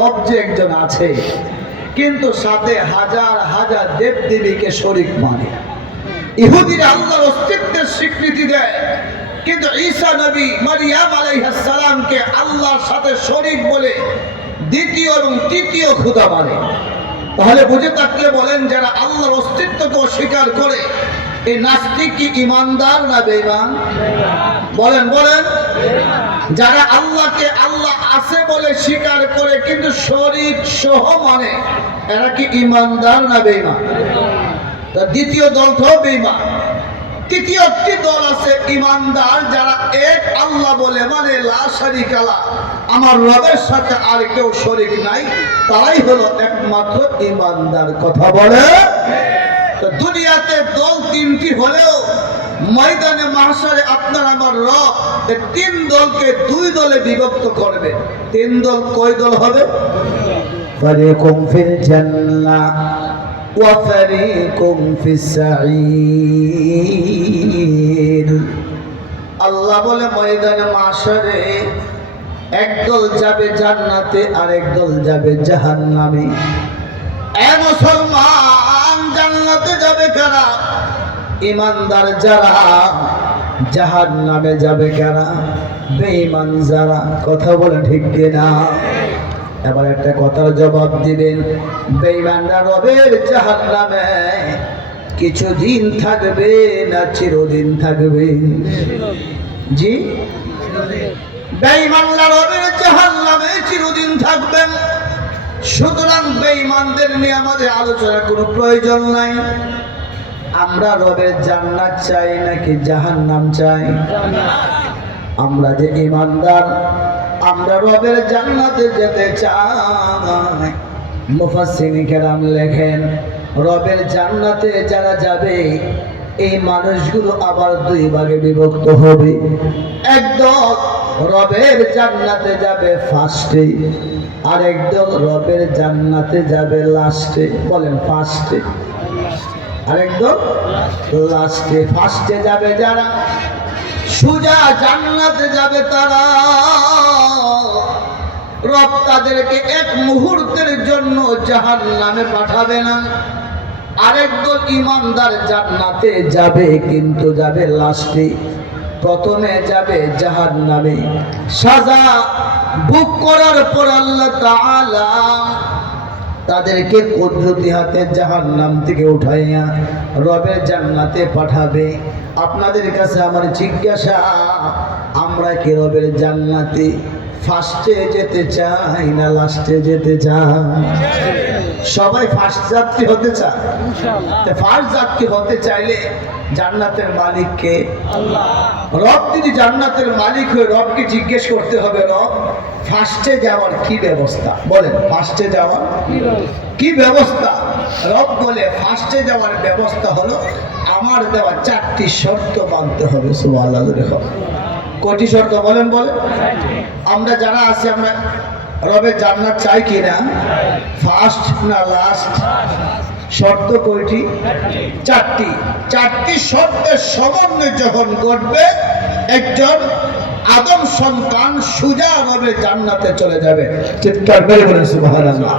রব যে একজন আছে, কিন্তু সাথে হাজার হাজার দেবদেবীকে শরীক মানে। ইহুদিরা আল্লাহর অস্তিত্বের স্বীকৃতি দেয়, কিন্তু ঈসা নবী মারিয়াম আলাইহিস সালামকে আল্লাহর সাথে শরীক বলে দ্বিতীয় এবং তৃতীয় খোদা মানে। তাহলে বুঝে থাকলে বলেন, যারা আল্লাহর অস্তিত্বকে অস্বীকার করে এই নাস্তিক কি ইমানদার না বেঈমান? বলেন বলেন। যারা আল্লাহকে আল্লাহ আছে বলে স্বীকার করে কিন্তু শরীক সহ মানে, এরা কি ইমানদার না বেঈমান? দ্বিতীয় দলটাও বেঈমান। তৃতীয় একটি দল আছে ইমানদার, যারা এক আল্লাহ বলে মানে লা শারিকা লাহ, আমার রবের সাথে আর কেউ শরীক নাই, তারাই হলো একমাত্র ইমানদার। কথা বলে। তো দুনিয়াতে দল তিনটি হলেও ময়দানে মাহশারে আপনার আমার রব তিন দলকে দুই দলে বিভক্ত করবে। তিন দল কয় দল হবে? ফারিকুম ফিল জান্নাহ ওয়া ফারিকুম ফিস সাঈর। আল্লাহ বলে ময়দানে মাহশারে একদল যাবে জান্নাতে আর একদল যাবে জাহান্নামে। এ মুসলমান, জান্নাতে যাবে কারা? ইমানদার যারা। জাহান্নামে যাবে কারা? বেঈমান যারা। কথা বলে ঠিক কিনা? এবার একটা কথার জবাব দিবেন, বেঈমানরা রবের জাহান্নামে কিছুদিন থাকবে না চিরদিন থাকবে? জি, বেঈমানরা রবের জাহান্নামে চিরদিন থাকবেন। সুতরাং বেঈমানদের নিয়ে আমাদের আলোচনার কোনো প্রয়োজন নাই। আমরা রবের জান্নাত চাই নাকি জাহান্নাম চাই? আমরা যে ইমানদার, আমরা রবের জান্নাতে যেতে চাই। মুফাসসিরিন কেরাম লেখেন, রবের জান্নাতে যারা যাবে এই মানুষগুলো আবার দুই ভাগে বিভক্ত হবে। একদল রবের জান্নাতে যাবে ফার্স্টে, আর একদল রবের জান্নাতে যাবে লাস্টে। বলেন ফার্স্টে, আর একদল লাস্টে। ফার্স্টে যাবে যারা, সোজা জান্নাতে যাবে তারা। রব তাদেরকে এক মুহূর্তের জন্য জাহান্নামে পাঠাবে না। আরেকদল ইমানদার জান্নাতে যাবে, কিন্তু যাবে লাস্টে। প্রথমে যাবে জাহান্নামে। সাজা ভোগ করার পর আল্লাহ তাআলা তাদেরকে কুদরতি হাতে জাহান্নাম থেকে উঠাইয়া রবের জান্নাতে পাঠাবে। আপনাদের কাছে আমার জিজ্ঞাসা, আমরা কি রবের জান্নাতে ফার্স্টে যেতে চাই না লাস্টে যেতে চাই? সবাই ফার্স্ট যাত্রী হতে চায়। ফার্স্ট যাত্রী হতে চাইলে জান্নাতের মালিক কে? আল্লাহ। রব যদি জান্নাতের মালিক হয়ে রবকে জিজ্ঞেস করতে হবে, রব ফার্স্টে যাওয়ার কি ব্যবস্থা? বলেন ফার্স্টে যাওয়ার কি ব্যবস্থা? রব বলে ফার্স্টে যাওয়ার ব্যবস্থা হলো আমার দেওয়া চারটি শর্ত মানতে হবে। সুবহানাল্লাহ। কয়টি শর্ত বলেন? বলেন। আমরা যারা আছি, আমরা রবের জান্নাত চাই কি না? ফার্স্ট না লাস্ট? শর্ত কয়টি? চারটি। চারটি শর্তের সমন্বয় যখন ঘটবে, একজন আদম সন্তান সোজা রবের জান্নাতে চলে যাবে। চিৎকার করে বলেন সুবহানাল্লাহ।